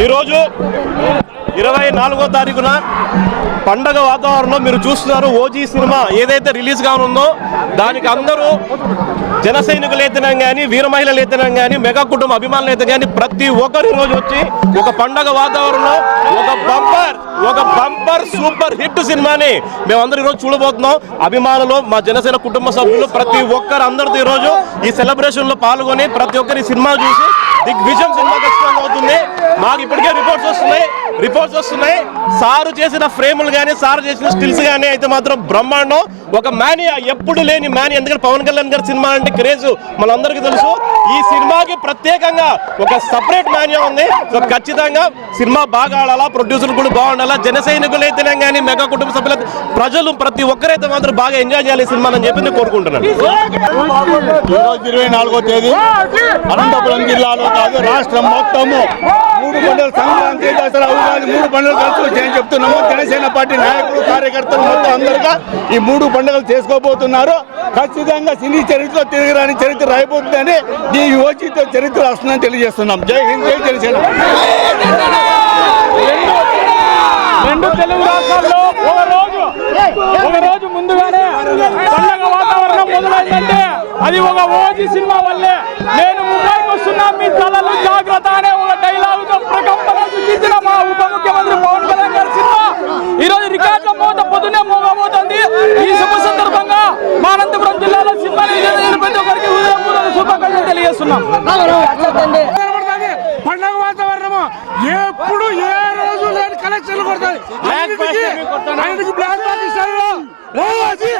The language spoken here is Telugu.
ఈరోజు ఇరవై నాలుగో తారీఖున పండగ వాతావరణంలో మీరు చూస్తున్నారు ఓజీ సినిమా ఏదైతే రిలీజ్ కానుందో దానికి అందరూ జన సైనికులు అయితేనే కానీ వీర మహిళలు అయితేనే కానీ మెగా కుటుంబ అభిమానులు అయితే కానీ ప్రతి ఒక్కరు ఈరోజు వచ్చి ఒక పండగ వాతావరణంలో ఒక బంపర్ ఒక బంపర్ సూపర్ హిట్ సినిమాని మేమందరూ ఈరోజు చూడబోతున్నాం. అభిమానులు మా జనసేన కుటుంబ సభ్యులు ప్రతి ఒక్కరు అందరితో ఈరోజు ఈ సెలబ్రేషన్లో పాల్గొని ప్రతి ఒక్కరి సినిమా చూసి దిగ్విజయం సినిమాకి మాకు ఇప్పటికే రిపోర్ట్స్ వస్తున్నాయి. రిపోర్ట్స్ వస్తున్నాయి. సారు చేసిన ఫ్రేములు కానీ సారు చేసిన స్టిల్స్ కానీ అయితే మాత్రం బ్రహ్మాండం. ఒక మ్యానియా ఎప్పుడు లేని మ్యాని ఎందుకంటే పవన్ కళ్యాణ్ గారి సినిమా అంటే క్రేజ్. మనందరికీ తెలుసు. ఈ సినిమాకి ప్రత్యేకంగా ఒక సపరేట్ మ్యానియా ఉంది. సో ఖచ్చితంగా సినిమా బాగా ఆడాలా ప్రొడ్యూసర్ కూడా బాగుండాలా జన సైనికులైతేనే అయితేనే కానీ మెగా కుటుంబ సభ్యుల ప్రజలు ప్రతి ఒక్కరైతే మాత్రం బాగా ఎంజాయ్ చేయాలి సినిమా అని చెప్పి నేను కోరుకుంటున్నాను. ఇరవై నాలుగో తేదీ. అనంతపురం జిల్లాలో కాదు రాష్ట్రం మొత్తము. మూడు పండుగలు సంక్రాంతి దసరా ఉగాది మూడు పండుగలు కలిసి వచ్చాయని చెప్తున్నాము. జనసేన పార్టీ నాయకులు కార్యకర్తలు మొత్తం అందరుగా ఈ మూడు పండుగలు చేసుకోబోతున్నారు. ఖచ్చితంగా సినీ చరిత్రలో తిరిగి రాని చరిత్ర రాయబోతుందని ఈ యోచిత చరిత్ర వస్తుందని తెలియజేస్తున్నాం. జై హింద్ జై జనసేన. రెండు తెలుగు రాష్ట్రాల్లో ఒక రోజు ఒక రోజు ముందుగానే పండగ వాతావరణం మొదలైందంటే అది ఒక ఓజీ సినిమా వల్లే. నేను ముంబైకి వస్తున్నా మీ తలలు జాగ్రత్త అనే ఒక డైలాగ్తో ప్రకంపన సృష్టించిన మా ఉప ముఖ్యమంత్రి పవన్ కళ్యాణ్ గారి సినిమా ఈ రోజు మోత పొద్దునే మోగబోతుంది ఈ శుభ సందర్భంగా మా అనంతపురం జిల్లాలో చేసిన ప్రతి ఒక్కరికి హృదయపూర్వక శుభాకాంక్షలు తెలియజేస్తున్నాం. పండగ వాతావరణము ఎప్పుడు ఏ రోజు లేని కలెక్షన్లు కొడతాయి. బ్లాక్ రాజీ